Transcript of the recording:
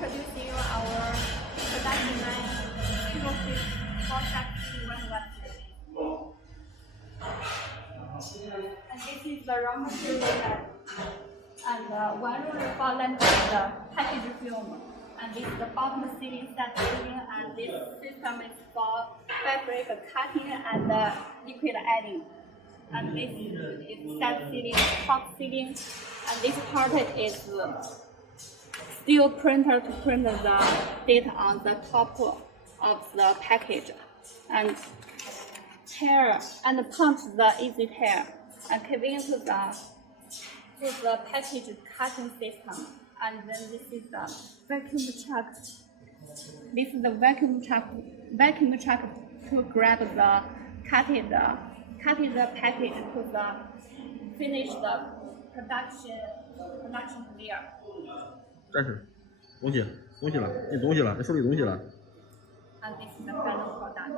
introducing you our production line, process processing 113. And this is the raw material and one roller for the package film. And this is the bottom sealing, set sealing, and this system is for fabric cutting and liquid adding. And this is set sealing, top sealing, and this part is steel printer to print the data on the top of the package, and tear and punch the easy tear, and connect to the package cutting system. And then this is the vacuum truck. This is the vacuum truck to grab the cutting the package to the finish the production layer. 这是东西了，那东西了，那手里东西了。And this is the final product.